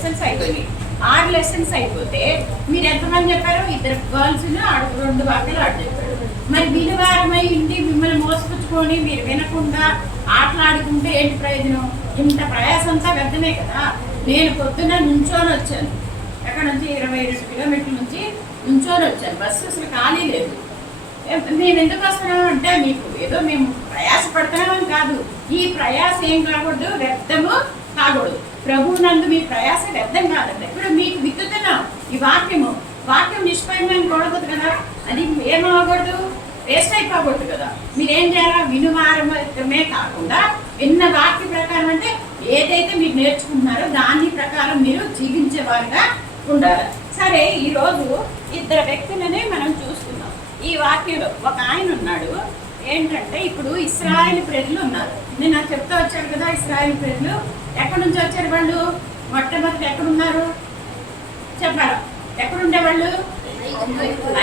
Lessons అయిపోయినాయి. 6 lessons అయిపోతే మీరు ఎంతమంది చెప్పారు? 2 గర్ల్స్ 2 వాక్యాలు ఆడు చెప్పాడు. మరి విలువారమై ఇంటి మిమ్మల్ని మోసపుచ్చుకొని మీరు వినకుండా ఆటలాడుకుంటే ఏంటి ప్రయోజనం? ఇంత ప్రయాసంతా వ్యర్థమే కదా. నేను పొద్దున్న నుంచోని వచ్చాను, ఎక్కడ నుంచి 22 కిలోమీటర్ల నుంచి నుంచోని వచ్చాను. బస్సు అసలు ఖాళీ లేదు. మేము ఎందుకు వస్తున్నాం అంటే మీకు ఏదో మేము ప్రయాస పడుతున్నామని కాదు. ఈ ప్రయాస ఏం కాకూడదు, వ్యర్థము కాకూడదు. ప్రభువునందు మీ ప్రయాస వ్యర్థం కాదండి. ఇప్పుడు మీకు విత్తుతున్నాం ఈ వాక్యం నిష్ఫలమైన కూడకూడదు కదా. అది ఏమవ్వకూడదు, వేస్ట్ అయిపోకూడదు కదా. మీరేం చేయాలా? వినువారమే కాకుండా విన్న వాక్య ప్రకారం అంటే ఏదైతే మీరు నేర్చుకుంటున్నారో దాని ప్రకారం మీరు జీవించేవారుగా ఉండాలి. సరే, ఈరోజు 2 వ్యక్తులనే మనం చూస్తున్నాం ఈ వాక్యంలో. ఒక ఆయన ఉన్నాడు, ఏంటంటే ఇప్పుడు ఇశ్రాయేలు ప్రజలు ఉన్నారు. నేను నాకు చెప్తా వచ్చాను కదా, ఇశ్రాయేలు ప్రజలు ఎక్కడి నుంచి వచ్చారు? వాళ్ళు మొట్టమొదటి ఎక్కడున్నారు చెప్పారా? ఎక్కడుండేవాళ్ళు?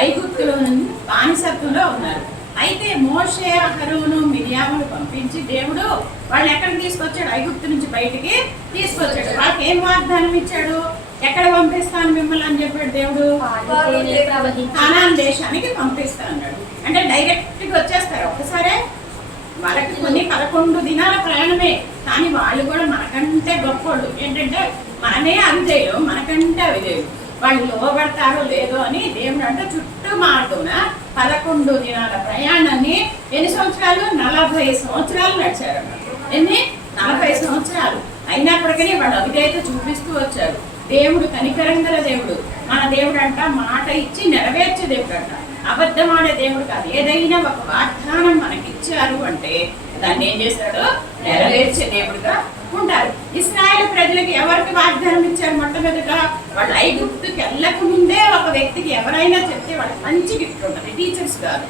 ఐగుప్తులో బానిసత్వంలో ఉన్నారు. అయితే మోషే, అహరోను, మిరియామును పంపించి దేవుడు వాళ్ళు ఎక్కడికి తీసుకొచ్చాడు? ఐగుప్తు నుంచి బయటికి తీసుకొచ్చాడు. వాళ్ళకి ఏం వాగ్దానం ఇచ్చాడు? ఎక్కడ పంపిస్తాను మిమ్మల్ని అని చెప్పాడు దేవుడు? కనాన్ దేశానికి పంపిస్తా అన్నాడు. అంటే డైరెక్ట్గా వచ్చేస్తారు ఒక్కసారే. వాళ్ళకి కొన్ని 11 దినాల ప్రయాణమే, కానీ వాళ్ళు కూడా మనకంటే గొప్పోళ్ళు. ఏంటంటే మనమే అవిధేయులు, మనకంటే అవిధేయులు. వాళ్ళు లోబడతారో లేదో అని దేవుడు అంటే చుట్టూ మారుతున్న 11 దినాల ప్రయాణాన్ని ఎన్ని సంవత్సరాలు? 40 సంవత్సరాలు నడిచారు. ఎన్ని? 40 సంవత్సరాలు. అయినప్పటికీ వాళ్ళు అవిధేయత చూపిస్తూ వచ్చారు. దేవుడు కనికరం గల దేవుడు. మన దేవుడు అంట మాట ఇచ్చి నెరవేర్చే దేవుడు అంట, అబద్ధం ఆడే దేవుడు కాదు. ఏదైనా ఒక వాగ్దానం మనకి ఇచ్చారు అంటే దాన్ని ఏం చేస్తాడు? నెరవేర్చే దేవుడుగా ఉంటారు. ఇశ్రాయేలు ప్రజలకు ఎవరికి వాగ్దానం ఇచ్చారు? మొట్టమొదట వాళ్ళు ఐగుప్తుకి వెళ్ళక ముందే ఒక వ్యక్తికి ఎవరైనా చెప్తే వాళ్ళకి మంచి గిఫ్ట్ ఉంటుంది, టీచర్స్ కాదు.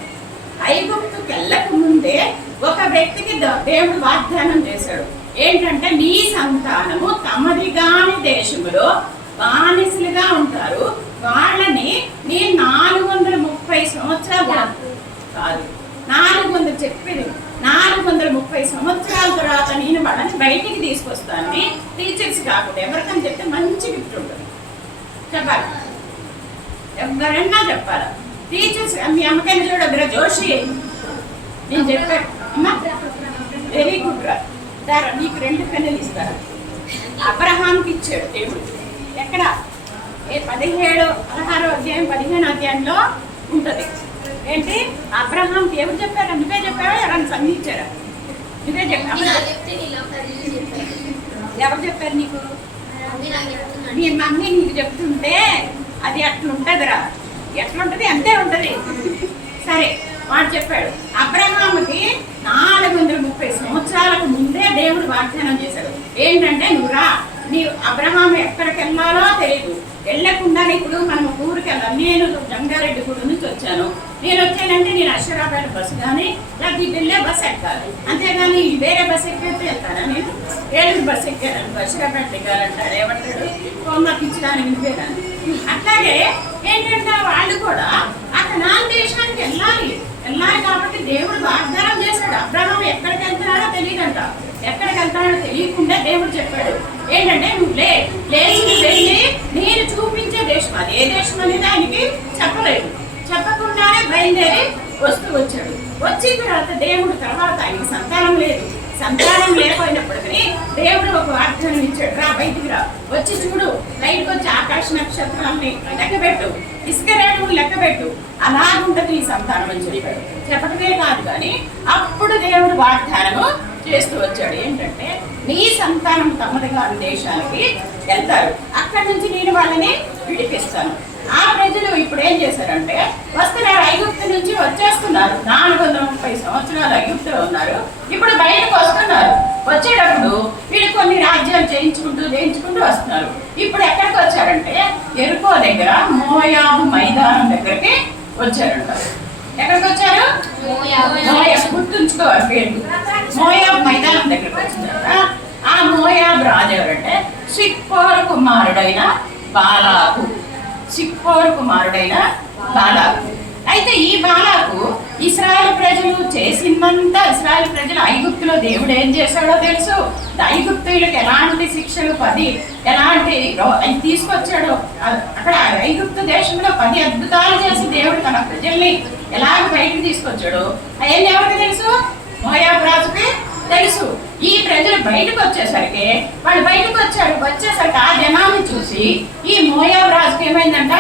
ఐగుప్తుకి వెళ్ళక ముందే ఒక వ్యక్తికి దేవుడు వాగ్దానం చేశాడు. ఏంటంటే నీ సంతానము తమది కాని దేశములో బానిసలుగా ఉంటారు, వాళ్ళని నేను 430 సంవత్సరాలు కాదు, 400 చెప్పేది 430 సంవత్సరాల తర్వాత నేను వాళ్ళని బయటికి తీసుకొస్తానని టీచర్స్ కాకుండా ఎవరికని చెప్తే మంచి గిఫ్ట్ ఉంటుంది. చెప్పాలి, ఎవరైనా చెప్పాలి. టీచర్స్ మీ అమ్మకైనా చూడద్దురా జోషి, నేను చెప్పాను అమ్మా వెరీ గుడ్ రా, దారా నీకు 2 పెన్నులు ఇస్తారా? అబ్రహాంకి ఇచ్చాడు దేవుడు. ఎక్కడ? 16 అధ్యాయం 15 అధ్యాయంలో ఉంటుంది. ఏంటి? అబ్రహాంకి ఎవరు చెప్పారా? నువ్వే చెప్పావా? ఎవరైనా సంధించారా? నువ్వే చెప్పావు. ఎవరు చెప్పారు నీకు? మీ మమ్మీ నీకు చెప్తుంటే అది అట్లుంటుందిరా. ఎట్లుంటుంది అంతే ఉంటుంది. సరే, వాడు చెప్పాడు. అబ్రహాముకి 430 సంవత్సరాలకు ముందే దేవుడు వాగ్దానం చేశాడు. ఏంటంటే నువ్వు రా, నీవు అబ్రహాము ఎక్కడికి వెళ్ళాలో తెలియదు, వెళ్ళకుండా ఇప్పుడు మనం ఊరికి వెళ్ళాలి. నేను జంగారెడ్డిగూడ నుంచి వచ్చాను. నేను వచ్చానంటే నేను అశ్వరాపేట బస్సు కానీ లేకపోతే వెళ్ళే బస్సు ఎక్కాలి, అంతేగాని వేరే బస్సు ఎక్కితే వెళ్తానా? నేను ఏలూరు బస్సు ఎక్కాను, అశ్వరాపేట దిగాలంటాడు. ఏమంటాడు? హోంవర్క్ ఇచ్చడానికి వినిపోయాను. అట్లాగే ఏంటంటే వాళ్ళు కూడా అక్కడ నా దేశానికి వెళ్ళాలి కాబట్టి దేవుడు వాగ్దానం చేశాడు. అబ్రహాము ఎక్కడికి వెళ్తున్నాడో తెలియదంట. ఎక్కడికి వెళ్తాడో తెలియకుండా దేవుడు చెప్పాడు ఏంటంటే నువ్వు లేచి వెళ్ళి నేను చూపించే దేశం, అది ఏ దేశం అనేది ఆయనకి చెప్పలేదు. చెప్పకుండానే బయలుదేరి వచ్చాడు. వచ్చిన తర్వాత దేవుడు తర్వాత ఆయనకి సంతానం లేదు. సంతానం లేకపోయినప్పటికీ దేవుడు ఒక వాగ్దానం ఇచ్చాడు. రా, బయటికి రా, వచ్చి చూడు, బయటకు వచ్చి ఆకాశ నక్షత్రాలని లెక్కబెట్టు, ఇసుక రేణువులు లెక్కబెట్టు, అలాగుంటది నీ సంతానం అని చెప్పాడు. చెప్పటమే కాదు కానీ అప్పుడు దేవుడు వాగ్దానము చేస్తూ వచ్చాడు. ఏంటంటే నీ సంతానం తమది కాని దేశానికి వెళ్తారు, అక్కడి నుంచి నేను వాళ్ళని విడిపిస్తాను. ఆ ప్రజలు ఇప్పుడు ఏం చేశారంటే వస్తున్నారు, ఐగుప్తు నుంచి వచ్చేస్తున్నారు. 430 సంవత్సరాలు ఐగుప్తులో ఉన్నారు. ఇప్పుడు బయటకు వస్తున్నారు. వచ్చేటప్పుడు వీళ్ళు కొన్ని రాజ్యాలు జయించుకుంటూ వస్తున్నారు. ఇప్పుడు ఎక్కడికి వచ్చారంటే ఎరుకో దగ్గర మోయాబు మైదానం దగ్గరికి వచ్చారంట. ఎక్కడికి వచ్చారు? గుర్తుంచుకోవాలి పేరు. మోయాబు మైదానం దగ్గరికి వచ్చిందంట. ఆ మోయాబు రాజు ఎవరంటే సిప్పోరు కుమారుడైన బాలాకు. అయితే ఈ బాలాకు ఇశ్రాయేలు ప్రజలు చేసిందంతా, ఇశ్రాయేలు ప్రజలు ఐగుప్తులో దేవుడు ఏం చేశాడో తెలుసు. ఐగుప్తులకు ఎలాంటి శిక్షలు ఎలాంటి తీసుకొచ్చాడు. అక్కడ ఐగుప్తు దేశంలో 10 అద్భుతాలు చేసి దేవుడు తన ప్రజల్ని ఎలాగ బయటకు తీసుకొచ్చాడు అవన్నీ ఎవరికి తెలుసు? మోయాబు రాజుకి తెలుసు. ఈ ప్రజలు బయటకు వచ్చేసరికి వాళ్ళు వచ్చేసరికి ఆ జనాన్ని చూసి ఈ మోయాబు రాజుకి ఏమైందంట?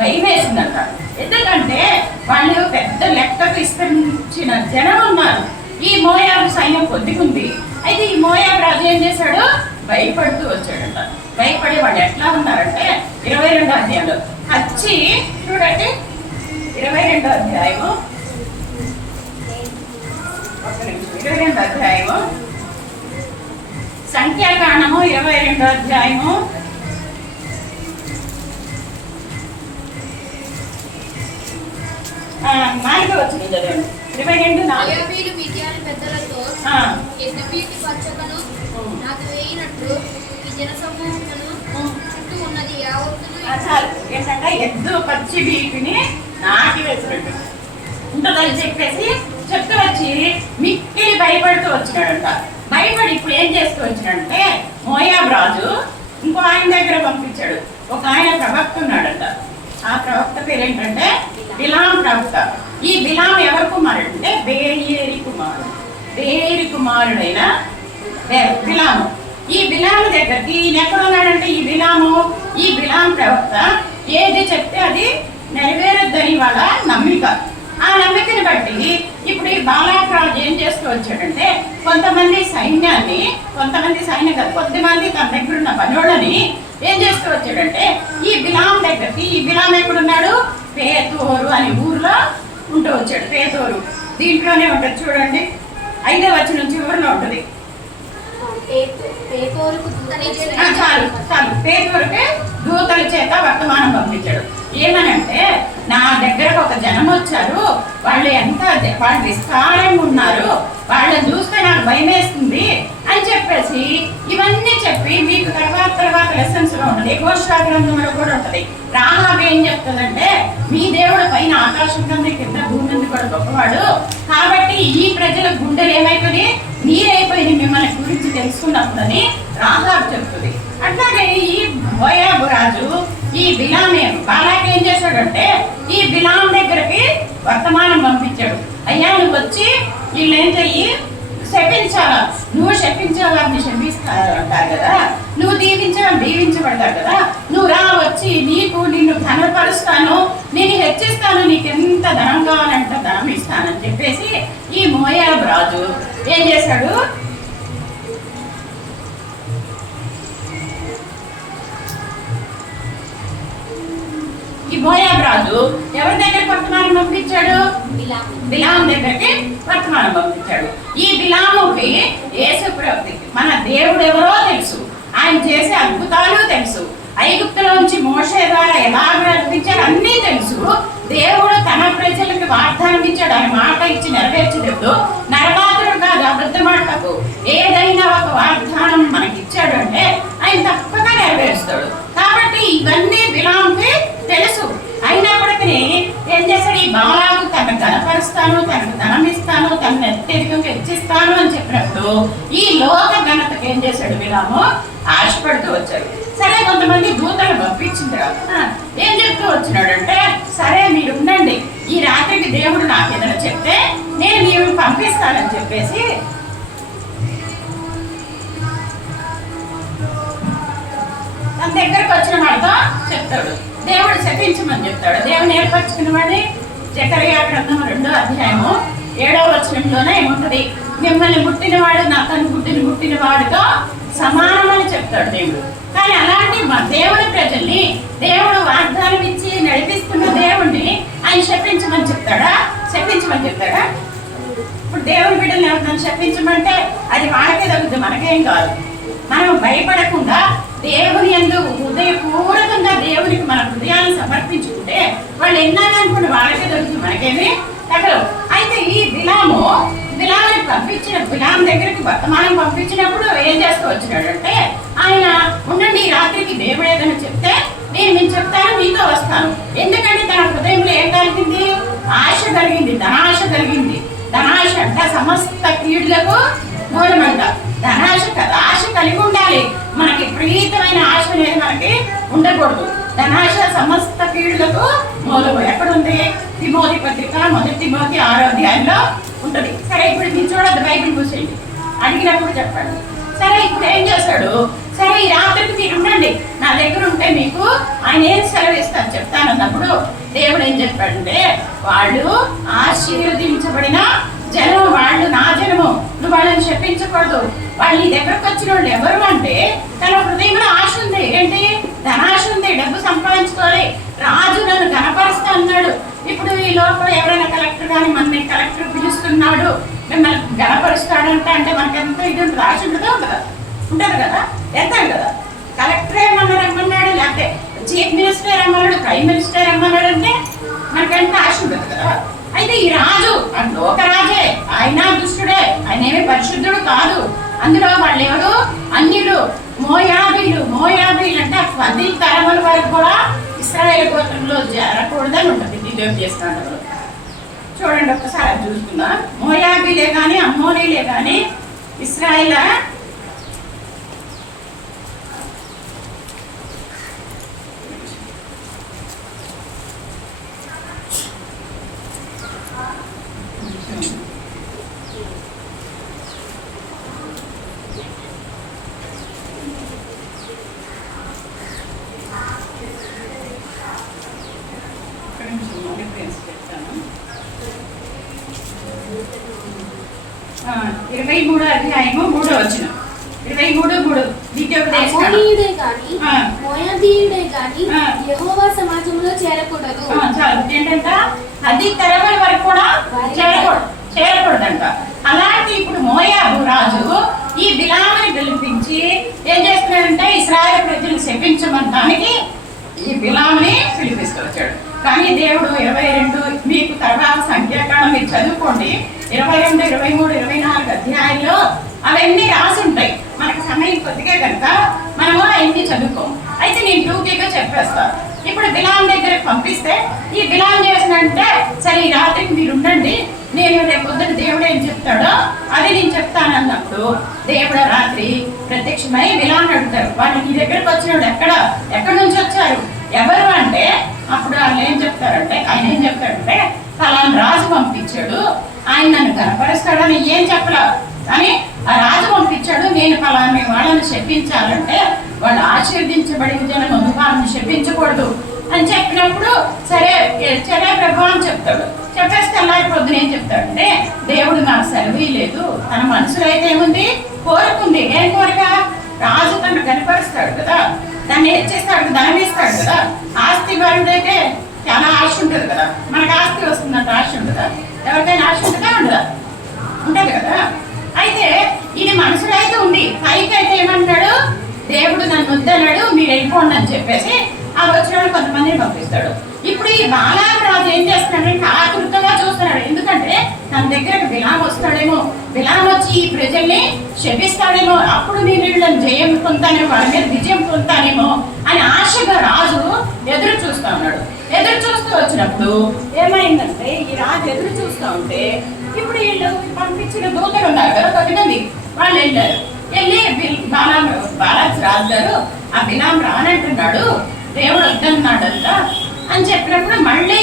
భయం వేసిందంట. ఎందుకంటే వాళ్ళు పెద్ద లెక్కకు విస్తరించిన జనం ఉన్నారు. ఈ మోయాబు సైన్యం కొద్దిగుంది. అయితే ఈ మోయాబు రాజు ఏం చేశాడు? భయపడుతూ వచ్చాడంట. భయపడి వాళ్ళు ఎట్లా ఉన్నారంటే 22వ అధ్యాయంలో వచ్చి చూడండి, 22వ అధ్యాయము 22వ అధ్యాయము సంఖ్యాకాండము 22వ అధ్యాయము 4వ వచనం చదవండి. 22:4 పెద్దలతో ఎద్దుపీటి పచ్చకను నాకు వేయినట్లు ఈ జనసమూహమును చుట్టూ ఉన్నది యావత్తును ఏంటంటే ఎద్దు పచ్చి బీటిని నాటి వేసినట్టు ఉంటుందని చెప్పేసి చెప్తూ వచ్చి మిక్కిలి భయపడుతూ వచ్చినాడంట. భయపడి ఇప్పుడు ఏం చేస్తూ వచ్చినాడంటే మోయాబు రాజు ఇంకో ఆయన దగ్గర పంపించాడు. ఒక ఆయన ప్రవక్త ఉన్నాడంట. ఆ ప్రవక్త పేరు ఏంటంటే బిలాం ప్రవక్త. ఈ బిలాం ఎవరి కుమారుడు అంటే బేరి కుమారుడైన బిలాము. ఈ బిలాము దగ్గరికి ఈయన ఎక్కడ ఉన్నాడంటే ఈ బిలాం ప్రవక్త ఏది చెప్తే అది నెరవేరద్దని వాళ్ళ నమ్మిక. ఆ నమ్మికని బట్టి ఇప్పుడు ఈ బాలాక్ రాజు ఏం చేస్తూ వచ్చాడంటే కొంతమంది కొద్దిమంది తన దగ్గర ఉన్న పనులని ఏం చేస్తూ వచ్చాడంటే ఈ బిలాం దగ్గరికి. ఈ బిలాం ఎక్కడున్నాడు? పేతోరు అనే ఊర్లో ఉంటూ వచ్చాడు. పేతోరు దీంట్లోనే ఉంటుంది చూడండి, 5వ వచనం చివరిలో ఉంటుంది. చాలు పేతోరుకి దూతల చేత వర్తమానం పంపించాడు. ఏమనంటే నా దగ్గరకు ఒక జనం వచ్చారు, వాళ్ళు విస్తారంగా ఉన్నారు, వాళ్ళని చూస్తే నాకు భయం వేస్తుంది అని చెప్పేసి ఇవన్నీ చెప్పి మీకు తర్వాత లెసన్స్ లో ఉంటుంది. యెహోషువ గ్రంథంలో కూడా ఉంటుంది. రాహాబు ఏం చెప్తుందంటే మీ దేవుడు పైన ఆకాశం కింద భూమి మీద కూడా గొప్పవాడు, కాబట్టి ఈ ప్రజల గుండెలు ఏమైతుంది? నీరైపోయింది మిమ్మల్ని గురించి తెలుసుకున్నప్పుడని రాహాబు చెప్తుంది. అట్లాగే ఈ మోయాబు రాజు ఈ బాలాక్ ఏం చేశాడంటే ఈ బిలాం దగ్గరికి వర్తమానం పంపించాడు. అయ్యా నువ్వు వచ్చి వీళ్ళు ఏం చెయ్యి, శపించాలా, నువ్వు శపించాలని శపిస్తారంటారు కదా, నువ్వు దీవించబడతావు కదా, నువ్వు వచ్చి నిన్ను ధనపరుస్తాను, నేను హెచ్చిస్తాను, నీకు ఎంత ధనం కావాలంటే ధనం ఇస్తానని చెప్పేసి ఈ మోయాబు రాజు ఏం చేశాడు? ఈ మోయాబు రాజు ఎవరి దగ్గరికి వర్తమానం పంపించాడు? బిలాము దగ్గరికి వర్తమానం పంపించాడు. ఈ బిలాముకి యేసు ప్రభువుకి మన దేవుడు ఎవరో తెలుసు, ఆయన చేసే అద్భుతాలు తెలుసు, ఐగుప్తులోంచి మోషే ద్వారా ఎలా నడిపించాడు అన్నీ తెలుసు. దేవుడు తన ప్రజలకు వాగ్దానం ఇచ్చాడు, ఆయన మాట ఇచ్చి నెరవేర్చలేదు. నరమాతుడు కాదు, అబద్ధమాటకు ఏదైనా ఒక వాగ్దానం మనకి ఇచ్చాడు అంటే ఆయన తప్పగా నెరవేరుస్తాడు. కాబట్టి ఇవన్నీ బిలాముకి తెలుసు. అయినప్పటికీ ఏం చేశాడు? ఈ బాలాకు తనకు ఘనపరుస్తాను, తనకు ధనం ఇస్తాను, తనను అత్యధికంగా హెచ్చిస్తాను అని చెప్పినప్పుడు ఈ లోక ఘనతకు ఏం చేశాడు? బిలాము ఆశపడుతూ వచ్చారు. సరే కొంతమంది దూతలు పంపించిన తర్వాత ఏం చెప్తూ వచ్చినాడంటే సరే మీరు ఉండండి, ఈ రాత్రికి దేవుడు నాకు ఏదైనా చెప్తే నేను మీరు పంపిస్తానని చెప్పేసి తన దగ్గరకు వచ్చిన వాడితో చెప్తాడు. దేవుడు శపించమని చెప్తాడు. దేవుని ఏర్పరచుకున్న వాడి జకరియా గ్రంథం 2వ అధ్యాయము 7వ వచనంలోనే ఏముంటది? మిమ్మల్ని పుట్టినవాడు నా తను పుట్టిన వాడితో సమానమని చెప్తాడు దేవుడు. కానీ అలాంటి మా దేవుని ప్రజల్ని దేవుడు వాగ్దానం ఇచ్చి నడిపిస్తున్న దేవుణ్ణి ఆయన శపించమని చెప్తాడా? ఇప్పుడు దేవుని బిడ్డల్ని ఎవరిని శపించమంటే అది వాళ్ళకే తగ్గుతుంది, మనకేం కాదు. మనం భయపడకుండా దేవుని యందు హృదయపూర్వకంగా దేవునికి మన హృదయాన్ని సమర్పించుకుంటే వాళ్ళు ఎన్నాలనుకున్న వాళ్ళకే దొరుకుతుంది, మనకేమి తగలవు. అయితే ఈ బిలాముని బిలాం దగ్గరికి వర్తమానం పంపించినప్పుడు ఏం చేస్తూ వచ్చినాడంటే ఆయన ఉండండి, ఈ రాత్రికి దేవుడు ఏదైనా చెప్తే నేను చెప్తాను, మీతో వస్తాను. ఎందుకంటే తన హృదయంలో ఏం కలిగింది? ఆశ కలిగింది, ధనాశ కలిగింది. ధనాశ అంటే సమస్త కీడులకు మూలమంట. ధనాశ కదా, ఆశ కలిగి ఉండాలి. మనకి విపరీతమైన ఆశ అనేది మనకి ఉండకూడదు. ధనాశ సమస్త కీడులకు మూలము. ఎక్కడుంది? తిమోతి పత్రిక 1 తిమోతి 6వ అధ్యాయంలో ఉంటుంది. సరే, ఇప్పుడు మీరు చూడద్దు, బైబిల్ చూసేయండి, అడిగినప్పుడు చెప్పండి. సరే, ఇప్పుడు ఏం చేస్తాడు? సరే, ఈ రాత్రికి మీరు ఉండండి, నా దగ్గర ఉంటే మీకు ఆయన ఏం సెలవు ఇస్తారు చెప్తానన్నప్పుడు దేవుడు ఏం చెప్పాడంటే, వాళ్ళు ఆశీర్వదించబడిన జనము, వాళ్ళు నా జనము, నువ్వు వాళ్ళని చెప్పించకూడదు. వాళ్ళు నీ దగ్గరకు వచ్చిన వాళ్ళు ఎవరు అంటే, తన హృదయంలో ఆశ ఉంది. ఏంటి? ధనాశ ఉంది, డబ్బు సంపాదించుకోవాలి, రాజు నన్ను కనపరుస్తా అన్నాడు. ఇప్పుడు ఈ లోపల ఎవరైనా కలెక్టర్ కానీ మనని కలెక్టర్ పిలుస్తున్నాడు, మిమ్మల్ని గణపరుస్తాడంట అంటే మనకి ఎంత ఇది ఉంటుంది? ఆశ ఉంటుందా? ఉంటుంది కదా, వెళ్తాం కదా. కలెక్టర్ ఏమన్నా రమ్మన్నాడు, లేకపోతే చీఫ్ మినిస్టర్ రమ్మన్నాడు, ప్రైమ్ మినిస్టర్ రమ్మన్నాడు అంటే మనకెంత ఆశ ఉంటుంది కదా. అయితే ఈ రాజు లోకరాజే, ఆయన దుష్టుడే, ఆయన ఏమి పరిశుద్ధుడు కాదు. అందులో వాళ్ళు ఎవరు? అన్యులు, మోయాబీలు అంటే 10 తరముల వరకు కూడా ఇశ్రాయేలు గోత్రంలో చేరకూడదని ఉంటుంది. దేవుడు చేస్తున్నాడు. చూడండి ఒక్కసారి చూస్తున్నా. మోయాబీలే కానీ అమ్మోనీలే కానీ ఇశ్రాయేల్ ఇరవై 23వ అధ్యాయము 3వ వచనం. 23:3 అమ్మోనీయుడే గాని మోయాబీయుడే గాని యెహోవా సమాజంలో చేరకూడదు. ఏంటంట? 10 తరముల వరకు కూడా చేరకూడదంట. అలాంటి ఇప్పుడు మోయాబు రాజు ఈ బిలాముని పిలిపించి ఏం చేస్తున్నాడంటే, ఇశ్రాయేలు ప్రజలు శపించమనడానికి ఈ బిలాముని పిలిపిస్తూ వచ్చాడు. కానీ దేవుడు 22 మీకు తర్వాత సంఖ్యాకాలం మీరు చదువుకోండి, 22, 23, 24 అధ్యాయంలో అవన్నీ రాసి ఉంటాయి. మనకు సమయం కొద్దిగా కనుక మనము అవన్నీ చదువుకోము. అయితే నేను టూకీగా చెప్పేస్తాను. ఇప్పుడు బిలాం దగ్గరకు పంపిస్తే ఈ బిలాం చేసినంటే, సరే ఈ రాత్రికి మీరు ఉండండి, నేను రేపు పొద్దున దేవుడు ఏం చెప్తాడో అది నేను చెప్తాను అన్నప్పుడు దేవుడు రాత్రి ప్రత్యక్షమై బిలాం అడుగుతారు, వాళ్ళు నీ దగ్గరకు వచ్చినప్పుడు ఎక్కడి నుంచి వచ్చారు, ఎవరు అంటే, అప్పుడు వాళ్ళు ఏం చెప్తారంటే, ఆయన ఏం చెప్తాడంటే, ఫలానా రాజు పంపించాడు, ఆయన నన్ను కనపరుస్తాడని ఏం చెప్పలా, కానీ ఆ రాజు పంపించాడు, నేను ఫలాని వాళ్ళని శపించాలంటే వాళ్ళు ఆశీర్వదించబడిన జనం వాళ్ళని శపించకూడదు అని చెప్పినప్పుడు సరే ప్రభు అని చెప్తాడు. చెప్పేస్తే అలాగే పొద్దున ఏం చెప్తాడంటే, దేవుడు నాకు సెలవు లేదు, తన మనసులో అయితే ఏముంది? కోరుకుంది. ఏం కోరిక? రాజు తను కనపరుస్తాడు కదా, దాన్ని హెచ్చిస్తాడు, ధనం ఇస్తాడు కదా. ఆస్తి బరుడైతే చాలా ఆశ ఉంటుంది కదా, మనకు ఆస్తి వస్తుందంట, ఆశ ఉంటుందా? ఎవరికైనా ఆశ ఉంటుందా? ఉంటుంది కదా. అయితే ఇది మనసులో అయితే ఉంది, పైకి అయితే ఏమంటాడు? దేవుడు నన్ను వద్దన్నాడు, మీరు వెళ్ళిపోండి అని చెప్పేసి ఆ వచ్చిన కొంతమందిని పంపిస్తాడు. ఇప్పుడు ఈ బాలాం రాజు ఏం చేస్తున్నాడంటే ఆతృతగా చూస్తున్నాడు. ఎందుకంటే తన దగ్గరకు బిలాం వస్తాడేమో, బిలాం వచ్చి ఈ ప్రజల్ని శపిస్తాడేమో, అప్పుడు నేను వీళ్ళని జయం పొందుతానేమో, వాళ్ళ మీద విజయం పొందుతానేమో అని ఆశగా రాజు ఎదురు చూస్తూ ఉన్నాడు. ఎదురు చూస్తూ వచ్చినప్పుడు ఏమైందంటే, ఈ రాజు ఎదురు చూస్తూ ఉంటే ఇప్పుడు వీళ్ళు పంపించిన దూతలు ఉన్నారు కదా 10 మంది, వాళ్ళు వెళ్ళారు. వెళ్ళి బాలాం రాజు గారు ఆ బిలాం రానంటున్నాడు, దేవుడు వద్దన్నాడంట అని చెప్పినప్పుడు మళ్ళీ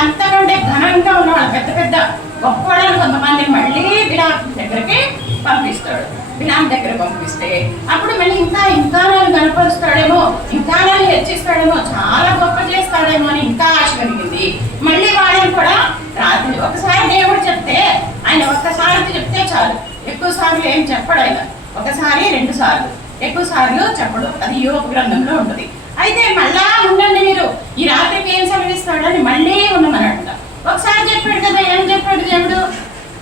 అంతగా ఉండే ఘనంగా ఉన్నవాళ్ళు పెద్ద పెద్ద గొప్ప వాళ్ళని కొంతమంది మళ్ళీ బిలాం దగ్గరికి పంపిస్తాడు. బిలాం దగ్గర పంపిస్తే అప్పుడు మళ్ళీ ఇంకా నన్ను కనపరుస్తాడేమో, ఇంకా నన్ను హెచ్చిస్తాడేమో, చాలా గొప్ప చేస్తాడేమో అని ఇంకా ఆశ కలిగింది. మళ్ళీ వాళ్ళని కూడా రాత్రి ఒకసారి దేవుడు చెప్తే, ఆయన ఒక్కసారి చెప్తే చాలు, ఎక్కువ సార్లు ఏం చెప్పడు ఆయన. ఒకసారి 2 సార్లు, ఎక్కువ సార్లు చెప్పడు. అది యోబు గ్రంథంలో ఉంటుంది. అయితే మళ్ళా ఉండండి మీరు, ఈ రాత్రికి ఏం సెలవిస్తాడని మళ్ళీ ఉండమన్నట్ట. ఒకసారి చెప్పాడు కదా, ఏం చెప్పాడు దేవుడు?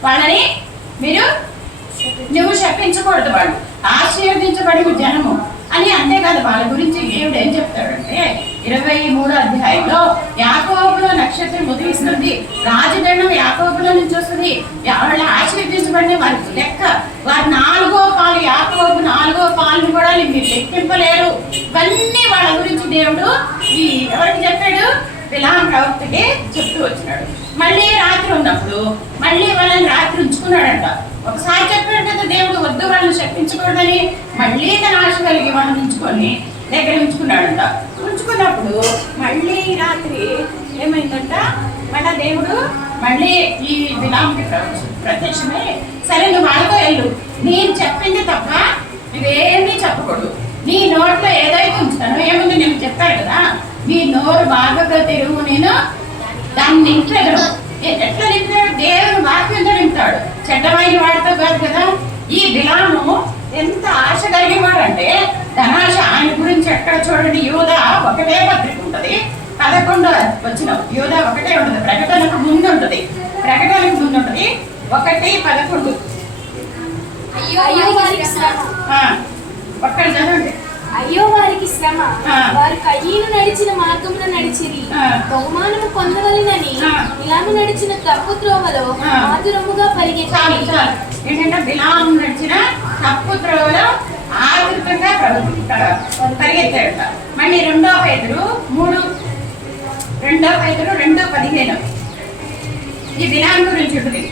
వాళ్ళని మీరు నువ్వు శపించకూడదు, వాళ్ళు ఆశీర్వదించబడిన జనము అని. అంతేకాదు వాళ్ళ గురించి దేవుడు ఏం చెప్తాడంటే 23వ అధ్యాయంలో, యాకోబులో నక్షత్రం ఉదయిస్తుంది, రాజదండం యాకోబులో నుంచి వస్తుంది, వాళ్ళు ఆశీర్వదించబడిన వారికి లెక్క, వారి 4వ పాలు, యాకోబు 4వ పాలను కూడా మీరు లెక్కింపలేరు. ఇవన్నీ వాళ్ళ గురించి దేవుడు ఈ ఎవరికి చెప్పాడు? బిలాం ప్రవక్తకి చెప్తూ వచ్చినాడు. మళ్ళీ రాత్రి ఉన్నప్పుడు మళ్ళీ వాళ్ళని రాత్రి ఉంచుకున్నాడంట. ఒకసారి చెప్పాడు కదా దేవుడు వద్దు వాళ్ళని శపించకూడదని, మళ్ళీ తన ఆశ కలిగి వాళ్ళని ఉంచుకొని దగ్గర ఉంచుకున్నాడంట. ఉంచుకున్నప్పుడు మళ్ళీ రాత్రి ఏమైందంట, మళ్ళా దేవుడు మళ్ళీ ఈ బిలాముకి ప్రత్యక్షమై, సరే నువ్వు వాళ్ళతో వెళ్ళు, నేను చెప్పింది తప్ప నువ్వేమీ చెప్పకూడదు, నీ నోట్లో ఏదైతే ఉంచుతానో, ఏముంది నేను చెప్పాను కదా, నీ నోరు బాగా తెరువు, నేను దాన్ని నింపేదను. ఎట్లా నింపాడు? దేవుడు వాక్యంతో నింపుతాడు, చెడ్డమైన వాడితో కాదు కదా. ఈ బిలాము ఎంత ఆశ కలిగేవాడు అంటే ధనాశ. ఆయన గురించి ఎక్కడ చూడండి, యూదా ఒకటే పత్రిక ఉంటుంది, 11వ వచనం, యూదా ఒకటే ఉంటుంది, ప్రకటనకు ముందు ఉంటుంది, 1:11. అయ్యో వారికి శ్రమ, ఒక్కడ చదవండి. అయ్యో వారికి శ్రమ, వారు కయ్యను నడిచిన మార్గమున నడిచిరి, బహుమానము పొందవలెనని బిలాము నడిచిన తప్పు త్రోవలో ఆతురముగా పరిగెత్తాలి. ఏంటంటే బిలాము నడిచిన తప్పు త్రోవలో ఆతురంగా పరిగెత్తాడట. మళ్ళీ 2 పేతురు 2:15 ఈ బిలాము గురించి ఉంటుంది.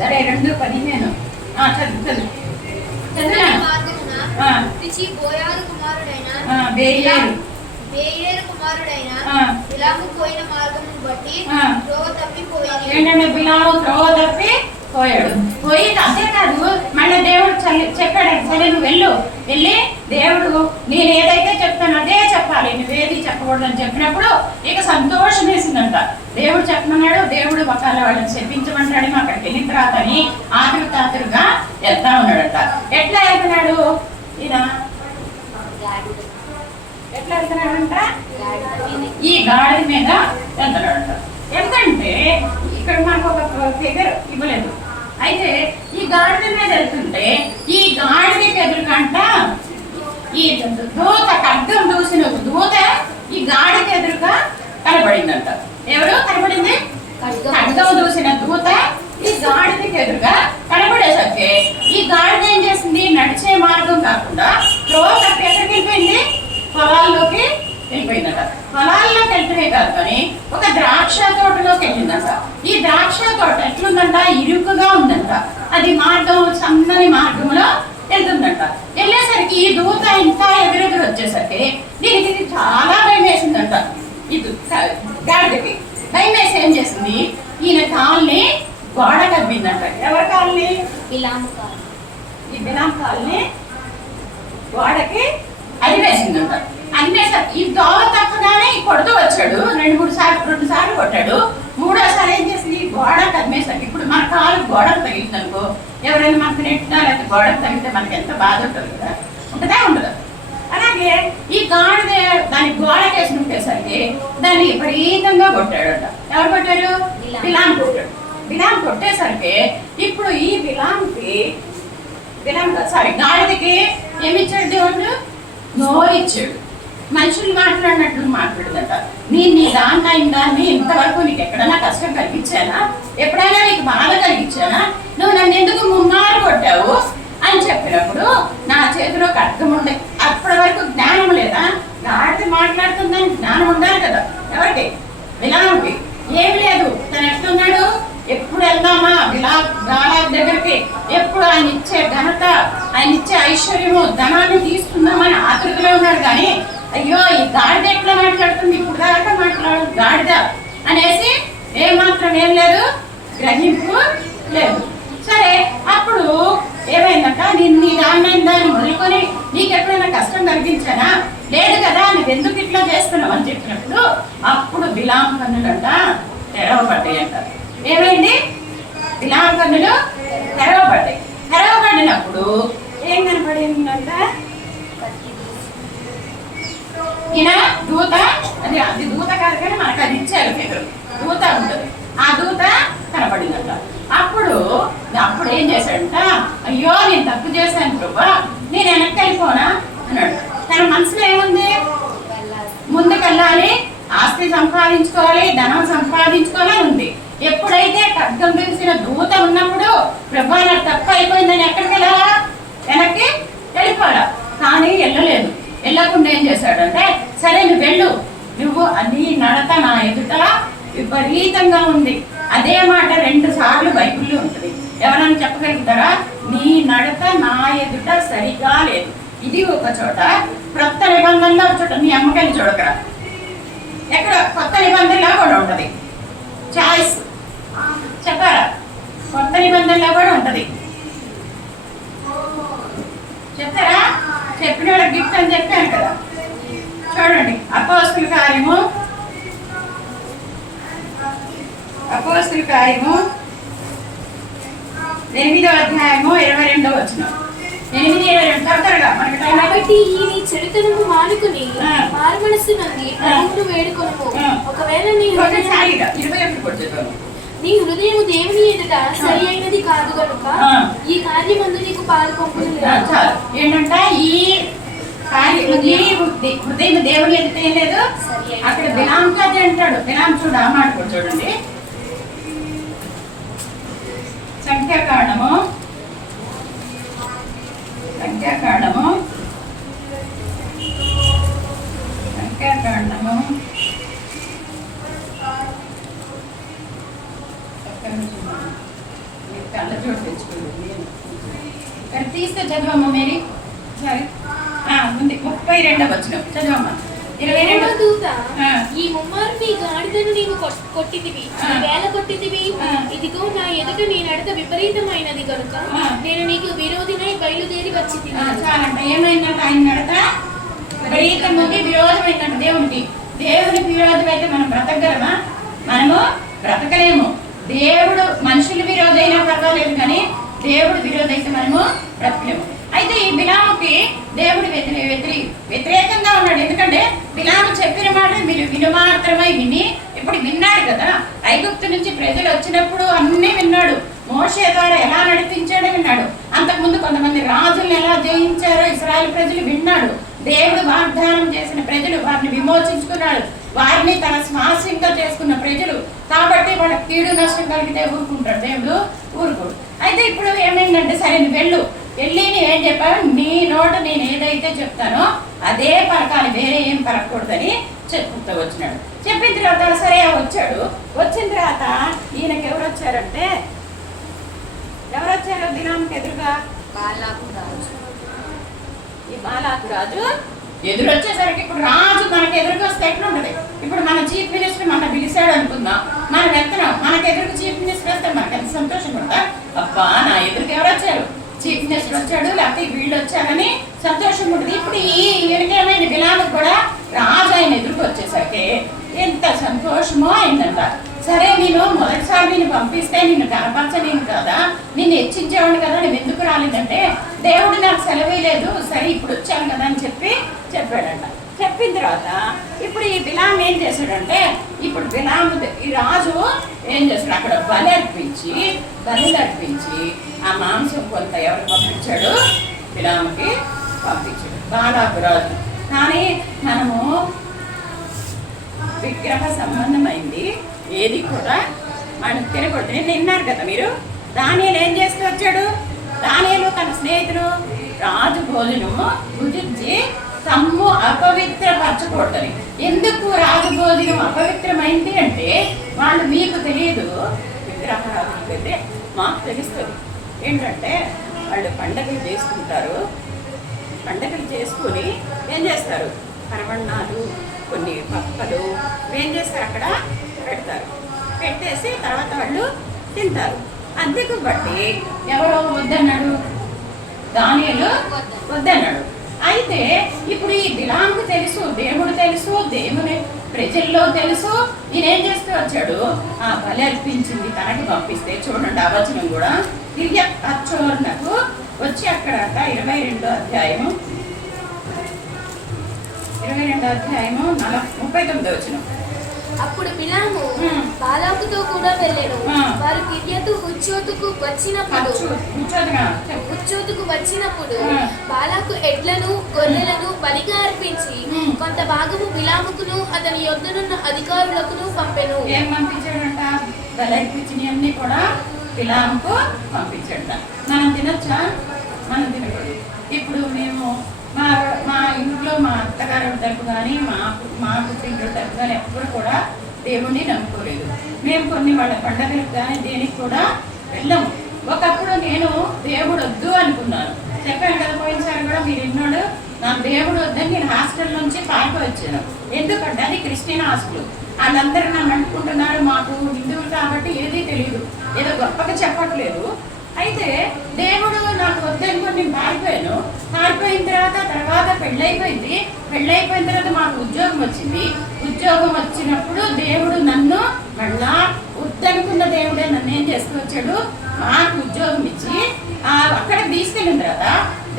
సరే 2:15 చదువు ఏంటంటే బిలాము త్రోవ తప్పి పోయాడు. పోయి అంతేకాదు, మళ్ళీ దేవుడు చెప్పాడు, సరే నువ్వు వెళ్ళి దేవుడు నేను ఏదైతే చెప్తాను అదే చెప్పాలి, నువ్వేది చెప్పకూడదని చెప్పినప్పుడు ఇక సంతోషం వేసిందంట. దేవుడు చెప్పమన్నాడు, దేవుడు ఒకవేళ వాళ్ళని చెప్పించమంటాడేమో, అక్కడికి వెళ్ళిన తర్వాత అని ఆతురుగా వెళ్తా ఉన్నాడంట. ఎట్లా వెళ్తున్నాడు ఈయన? ఎట్లా వెళ్తున్నాడంట? ఈ గాడి మీద వెళ్తున్నాడంట. ఎందుకంటే ఇక్కడ మనకు ఒక ఫిగర్ ఇవ్వలేదు. అయితే ఈ గాడిద మీద వెళ్తుంటే ఈ గాడిదకి ఎదురుకంట ఈ దూత, ఖడ్గం దూసిన దూత ఈ గాడికి ఎదురుగా కనబడిందంట. ఎవరు కనబడింది? ఖడ్గం దూసిన దూత ఈ గాడిదకి ఎదురుగా కనబడేసరికి ఈ గాడిద ఏం చేసింది? నడిచే మార్గం కాకుండా త్రోవ తప్పి ఎక్కడికి వెళ్ళిపోయింది? పొలాల్లోకి వెళ్ళిపోయిందట. పొలాల్లోకి వెళ్తేనే కాదు కానీ ఒక ద్రాక్ష తోటలోకి వెళ్ళిందంట. ఈ ద్రాక్ష తోట ఎట్లుందంట? ఇరుకుగా ఉందంట. అది మార్గం, సన్నని మార్గంలో వెళ్తుందంట. వెళ్ళేసరికి ఈ దూత ఇంత ఎదురెదురు వచ్చేసరికి దీనికి చాలా భయం వేసిందంట. ఇది గాడిదకి భయం వేసి ఏం చేసింది? ఈయన కాల్ని గోడ కబ్బిందంట. ఎవరి కాల్ని? బిలాము కాలు. ఈ బిలాము కాల్ని గోడకి అది వేసిందంట. అన్నేసారి ఈ దోవ తప్పగానే కొడుతూ వచ్చాడు. 2 సార్లు కొట్టాడు. 3వసారి ఏం చేసింది? గోడ కమ్మేసరికి ఇప్పుడు మన కాలు గోడకు తగిలింది అనుకో, ఎవరైనా మనకు నెట్టినా లేకపోతే గోడకు తగిలితే మనకి ఎంత బాధ ఉంటుంది కదా, ఉంటుందా ఉండదు? అలాగే ఈ గాడిద దాని గోడకేసి నుండేసరికి దాన్ని విపరీతంగా కొట్టాడట. ఎవరు కొట్టారు? బిలాము కొట్టాడు. బిలాము కొట్టేసరికి ఇప్పుడు ఈ గాడిదకి ఏమిచ్చాడు దేవుడు? నోరిచ్చాడు. మనుషులు మాట్లాడినట్లు మాట్లాడదట. నేను నీ దాన్ని ఇంతవరకు నీకు ఎక్కడైనా కష్టం కలిగించానా? ఎప్పుడైనా నీకు బాధ కలిగించానా? నువ్వు నన్ను ఎందుకు ముమ్మారు కొట్టావు అని చెప్పినప్పుడు నా చేతిలో ఖడ్గం ఉండే. అప్పటి వరకు జ్ఞానం లేదా? గాడిద మాట్లాడుతుందని జ్ఞానం ఉండాలి కదా. ఎవరికి? బిలాముకి ఏమి లేదు. తను ఎట్లున్నాడు? ఎప్పుడు వెళ్దామా గాలాగ్ దగ్గరికి, ఎప్పుడు ఆయన ఇచ్చే ఘనత, ఆయన ఇచ్చే ఐశ్వర్యము, ధనాన్ని తీసుకుందామని ఆతృతలో ఉన్నాడు. కానీ అయ్యో ఈ గాడిద ఎట్లా మాట్లాడుతుంది, ఇప్పుడు దాకా మాట్లాడు గాడిద అనేసి ఏమాత్రం ఏం లేదు, గ్రహింపు లేదు. సరే అప్పుడు ఏమైందంట? నేను నీ దాన్ని మొదలుకొని నీకు ఎప్పుడైనా కష్టం కలిగించానా? లేదు కదా, నువ్వెందుకు ఇట్లా చేస్తున్నావు అని చెప్పినప్పుడు అప్పుడు బిలాము కన్నులంట తెరవబడ్డాయంట. ఏమైంది? బిలాము కన్నులు తెరవబడ్డాయి. తెరవబడినప్పుడు ఏం కనపడిందంట? ఈయన దూత, అది దూత కాదు కానీ మనకు అది ఇచ్చారు పేరు, దూత ఉంటుంది. ఆ దూత కనపడిందంట. అప్పుడు ఏం చేశాడంట? అయ్యో నేను తప్పు చేశాను ప్రభా, నేను వెనక్కి వెళ్ళిపోనా అన్నాడు. తన మనసులో ఏముంది? ముందుకెళ్ళాలి, ఆస్తి సంపాదించుకోవాలి, ధనం సంపాదించుకోవాలని ఉంది. ఎప్పుడైతే ఖడ్గం తెలిసిన దూత ఉన్నప్పుడు ప్రభా నాకు తప్పు అయిపోయిందని ఎక్కడికి వెళ్ళాలా? వెనక్కి వెళ్ళిపోవాలా. కానీ వెళ్ళలేదు. వెళ్ళకుండా ఏం చేశాడంటే, సరే నువ్వు వెళ్ళు, నువ్వు నీ నడత నా ఎదుట విపరీతంగా ఉంది, అదే మాట 2 సార్లు బైబిల్లో ఉంటుంది. ఎవరైనా చెప్పగలుగుతారా? నీ నడత నా ఎదుట సరిగా లేదు. ఇది ఒక చోట, క్రొత్త నిబంధనలో ఒక చోట. నీ అమ్మకాయలు చూడకరా, ఎక్కడ కొత్త నిబంధనలో కూడా ఉంటుంది. చాయిస్ చెప్పారా? కొత్త నిబంధనలో కూడా ఉంటుంది. చెప్తారా? చెప్పిన వాళ్ళకి గిఫ్ట్ అని చెప్పాను కదా. చూడండి, అపోస్తుల కార్యము 8వ అధ్యాయము 22వ వచనం. 8:22 త్వరగా మనకి టైం. కాబట్టి ఈ నీ చెడుతనము మానుకుని మారుమనస్సు నుండి ప్రభువును వేడుకొనుము. ఒకవేళ నీ హృదయము దేవుని ఎదుట సరి అయినది కాదు కనుక ఈ కార్యమందు నీకు పాల్పొంపులు లేదు. ఏంటంటే ఈ హృదయం దేవుని ఎదుట ఏం లేదు. అక్కడ బిలాం కాదు అంటాడు. బిలాం చూడ ఆ మాట కూడా చూడండి. సంఖ్యాకాండము 32 తీస్తే చదవమ్మా మేరీ. సరే, ఉంది 32వ వచనం చదవమ్మా. 22 దూత ఈ ముమ్మారు నీ గాడిదను నీవు కొట్టితివి, వేల కొట్టితివి. ఇదిగో నా ఎదుట నీ నడత విపరీతమైనది కనుక నేను నీకు విరోధినై బయలుదేరి వచ్చి. చాలంట. ఏమైందంట? ఆయన నడత విపరీతం ఉంది, విరోధమైందంట దేవునికి. దేవునికి విరోధం అయితే మనం బ్రతకగలమా? మనము బ్రతకలేము. దేవుడు మనుషులు విరోధైనా పర్వాలేదు, కానీ దేవుడు విరోధం అయితే మనము బ్రతకలేము. అయితే ఈ బిలాముకి దేవుడు వ్యతిరేకంగా ఉన్నాడు. ఎందుకంటే బిలాము చెప్పిన మాట మీరు వినుమాత్రమై విని, ఇప్పుడు విన్నాడు కదా. ఐగుప్తు నుంచి ప్రజలు వచ్చినప్పుడు అన్నీ విన్నాడు. మోషే ద్వారా ఎలా నడిపించాడో విన్నాడు. అంతకుముందు కొంతమంది రాజులను ఎలా జయించారో ఇశ్రాయేలు ప్రజలు విన్నాడు. దేవుడు వాగ్దానం చేసిన ప్రజలు, వారిని విమోచించుకున్నాడు. వారిని తన స్వాస్యంగా చేసుకున్న ప్రజలు. కాబట్టి వాళ్ళకి కీడు నష్టం కలిగితే ఊరుకుంటాడు దేవుడు? ఊరుకోడు. అయితే ఇప్పుడు ఏమైందంటే, సరే నువ్వు వెళ్ళి ఏం చెప్పాను? నీ నోట నేను ఏదైతే చెప్తానో అదే పలకాలి, వేరే ఏం పలకూడదని చెప్పుకుంటూ వచ్చినాడు. చెప్పిన తర్వాత సరే వచ్చాడు. వచ్చిన తర్వాత ఈయనకి ఎవరు వచ్చారంటే, బిలాముకి ఎదురుగా ఈ బాలాకు రాజు ఎదురొచ్చేసరికి, ఇప్పుడు రాజు మనకి ఎదురుగా వస్తే ఎట్లుంటది? ఇప్పుడు మన చీఫ్ మినిస్టర్ మన పిలిచాడు అనుకుందాం, మనం వెళ్తున్నాం. మనకి ఎదురుగా చీఫ్ మినిస్టర్ వస్తే మనకి ఎంత సంతోషంగా ఉంటుందా? అబ్బా, నా ఎదురుకి ఎవరు వచ్చారు? చీఫ్ మినిస్టర్ వచ్చాడు, లేకపోతే వీళ్ళు వచ్చారని సంతోషం ఉంటుంది. ఇప్పుడు ఈయనకేమైంది? బిలాముకు కూడా రాజు ఆయన ఎదురుకు వచ్చేసరికి ఎంత సంతోషమో అయిందంట. సరే, నేను మొదటిసారి నిన్ను పంపిస్తే నిన్ను కనపరచలేను కదా, నిన్ను హెచ్చించేవాడిని కదా, నువ్వు ఎందుకు రాలేదంటే, దేవుడు నాకు సెలవే లేదు, సరే ఇప్పుడు వచ్చాను కదా అని చెప్పాడంట. చెప్పిన తర్వాత ఇప్పుడు ఈ బిలాం ఏం చేశాడంటే, ఇప్పుడు బిలాము ఈ రాజు ఏం చేశాడు? అక్కడ బలి అర్పించి ఆ మాంసం కొంత ఎవరికి పంపించాడు? బిలాముకి పంపించాడు, బాలాకు రాజు. కానీ మనము విగ్రహ సంబంధమైంది ఏది కూడా మనం తినకూడదు. నేను విన్నారు కదా మీరు. దానియేలు ఏం చేస్తూ వచ్చాడు? దానియేలు తన స్నేహితులు రాజు భోజనము భుజించి తమ్ము అపవిత్రపరచకూడదని. ఎందుకు రాజు భోజనం అపవిత్రమైంది అంటే, వాళ్ళు మీకు తెలియదు, విగ్రహారాధనకు అయితే మాకు తెలుస్తుంది. ఏంటంటే వాళ్ళు పండగలు చేసుకుంటారు. పండగలు చేసుకొని ఏం చేస్తారు? పరమన్నాలు, కొన్ని పప్పలు ఏం చేస్తారు? అక్కడ పెడతారు. పెట్టేసి తర్వాత వాళ్ళు తింటారు. అందుకు బట్టి ఎవరో వద్దన్నాడు? దానియేలు వద్దన్నాడు. అయితే ఇప్పుడు ఈ బిలాముకు తెలుసు, దేవుడు తెలుసు, దేవుని ప్రజల్లో తెలుసు. నేనేం చేస్తూ వచ్చాడు? ఆ బలి అర్పించింది తనకి పంపిస్తే, చూడండి ఆ వచనం కూడా, తిరిగి అచ్చోర్నకు వచ్చి అక్కడ 22వ అధ్యాయము 39వ వచనం. అప్పుడు బిలాము బాలాకుతో కూడా వెళ్ళాను. వారు కిర్యతు హుచ్చోతుకు వచ్చినప్పుడు బాలాకు ఎడ్లను గొర్రెలను బలిగా అర్పించి కొంత భాగము బిలాముకును అతని యొద్దనున్న అధికారులకును పంపెను. ఏం పంపించాడంట? బలర్పించినవన్నీ కూడా బిలాముకు పంపించాడంట. మనం తినొచ్చా? మనం తినకూడదు. ఇప్పుడు మేము మా ఇంట్లో మా అత్తగారు తరపు కానీ మా పుట్టింటి తరపు కానీ ఎప్పుడు కూడా దేవుణ్ణి నమ్ముకోలేదు. మేము కొన్ని వాళ్ళ పండగలకు కానీ దేనికి కూడా వెళ్ళము. ఒకప్పుడు నేను దేవుడు వద్దు అనుకున్నాను. చెప్పాను కదా పోయినసారి కూడా, మీరు విన్నాడు. నాకు దేవుడు వద్దని నేను హాస్టల్ నుంచి పారిపోయి వచ్చాను. ఎందుకంటే అది క్రిస్టియన్ హాస్టల్. వాళ్ళందరూ నన్ను అనుకుంటున్నారు మాకు హిందువులు కాబట్టి ఏదీ తెలియదు, ఏదో గొప్పగా చెప్పట్లేదు. అయితే దేవుడు నాకు వద్దనుకొని నేను పారిపోయాను. పారిపోయిన తర్వాత పెళ్ళైపోయింది. పెళ్ళైపోయిన తర్వాత మాకు ఉద్యోగం వచ్చింది. ఉద్యోగం వచ్చినప్పుడు దేవుడు నన్ను మళ్ళా వద్దనుకున్న దేవుడే నన్ను ఏం చేసుకొచ్చాడు, మాకు ఉద్యోగం ఇచ్చి అక్కడికి తీసుకెళ్ళిన తర్వాత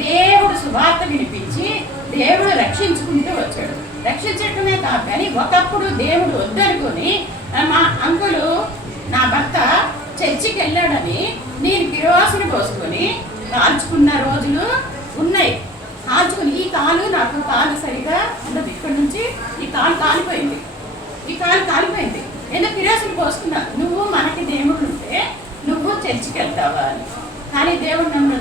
దేవుడు సువార్త వినిపించి దేవుడు రక్షించుకుంటూ వచ్చాడు. రక్షించటమే కాదు కానీ ఒకప్పుడు దేవుడు వద్దనుకొని మా అంకులు నా భర్త చర్చికి వెళ్ళాడని నేను కిరోసిని పోసుకొని కాల్చుకున్న రోజులు ఉన్నాయి. కాల్చుకుని ఈ కాలు సరిగా ఉండదు. ఇక్కడ నుంచి ఈ కాలు కాలిపోయింది. ఎందుకు కిరోసిని పోసుకున్నా, నువ్వు మనకి దేవుడు ఉంటే నువ్వు చర్చికి వెళ్తావా అని. కానీ దేవుడు నన్ను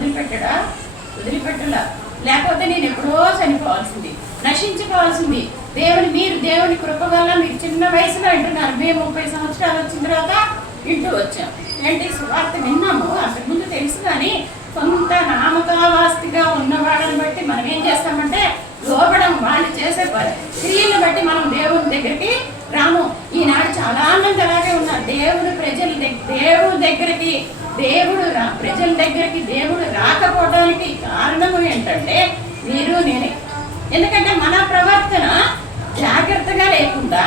వదిలిపెట్టలా. లేకపోతే నేను ఎప్పుడో చనిపోవాల్సింది, నశించుకోవాల్సింది. మీరు దేవుని కృప వల్ల మీరు చిన్న వయసులో వింటున్నారు. మేము 30 సంవత్సరాలు వచ్చిన తర్వాత ఇంటూ వచ్చాం. ఏంటి సువార్త విన్నాము, అంతకుముందు తెలుసు. కానీ కొంత నామకావాస్తిగా ఉన్నవాళ్ళని బట్టి మనం ఏం చేస్తామంటే లోపడం, వాళ్ళు చేసే క్రియలను బట్టి మనం దేవుని దగ్గరికి రాము. ఈనాడు చాలా మంది అలాగే ఉన్నారు. ప్రజల దగ్గరికి దేవుడు రాకపోవడానికి కారణము ఏంటంటే మీరు నేనే. ఎందుకంటే మన ప్రవర్తన జాగ్రత్తగా లేకుండా,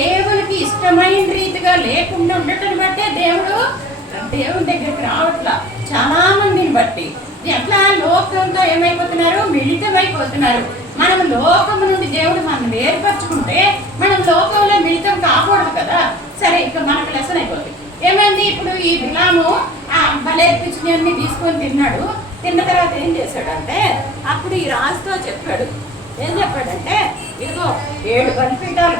దేవునికి ఇష్టమైన రీతిగా లేకుండా ఉండటం బట్టే దేవుని దగ్గరికి రావట్లా. చాలా మందిని బట్టి ఎట్లా లోకంతో ఏమైపోతున్నారు, మిళితమైపోతున్నారు. మనం లోకము నుండి దేవుడు మనం ఏర్పరచుకుంటే మనం లోకంలో మిళితం కాకూడదు కదా. సరే, ఇక మనకు లెసన్ అయిపోతుంది. ఏమైంది, ఇప్పుడు ఈ బిలాము బలర్పించినవన్నీ తీసుకొని తిన్నాడు. తిన్న తర్వాత ఏం చేశాడంటే అప్పుడు ఈ రాజుతో చెప్పాడు. ఏం చెప్పాడంటే, ఇదిగో 7 బలిపీఠాలు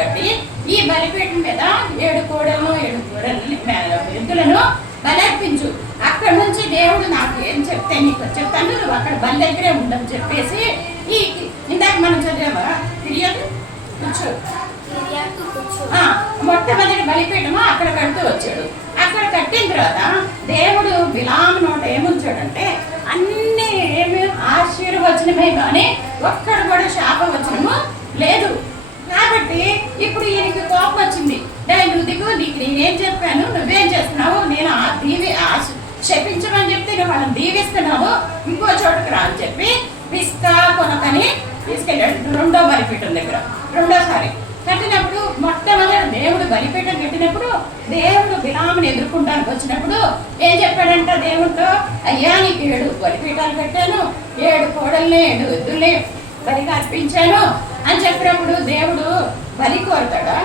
కట్టి ఈ బలిపీఠం మీద 7 కోడలను ఎద్దులను బలర్పించు. అక్కడ నుంచి దేవుడు నాకు ఏం చెప్తే నీకు చెప్తాను, నువ్వు అక్కడ బలి దగ్గరే ఉండని చెప్పేసి ఇందాక మనం చదివామా ఫిర్యాదు మొట్టమొదటి బలిపీఠము అక్కడ కడుతూ వచ్చాడు. అక్కడ కట్టిన తర్వాత దేవుడు బిలాము నోట ఏముంచాడంటే అన్ని ఏమి ఆశీర్వచనమే కానీ ఒక్కడ కూడా శాపవచనము లేదు. కాబట్టి ఇప్పుడు ఈయనకి కోపం వచ్చింది. నువ్వు దిగు, నీకు నేనేం చెప్పాను, నువ్వేం చేస్తున్నావు, నేను శపించమని చెప్తే నువ్వు వాళ్ళని దీవిస్తున్నావు, ఇంకో చోటుకు రా అని చెప్పి పిస్కా కొనకని తీసుకెళ్ళాడు. 2వ బలిపీఠం దగ్గర రెండోసారి కట్టినప్పుడు, మొట్టమొదటి దేవుడు బలిపీఠం కట్టినప్పుడు దేవుడు బిలాముని ఎదుర్కొంటానికి వచ్చినప్పుడు ఏం చెప్పాడంట దేవుడితో, అయ్యా నీకు 7 బలిపీఠాలు కట్టాను, 7 కోడల్ని 7 ఎద్దుల్ని బలిగా అర్పించాను అని చెప్పినప్పుడు దేవుడు బలి కోరుతాడా?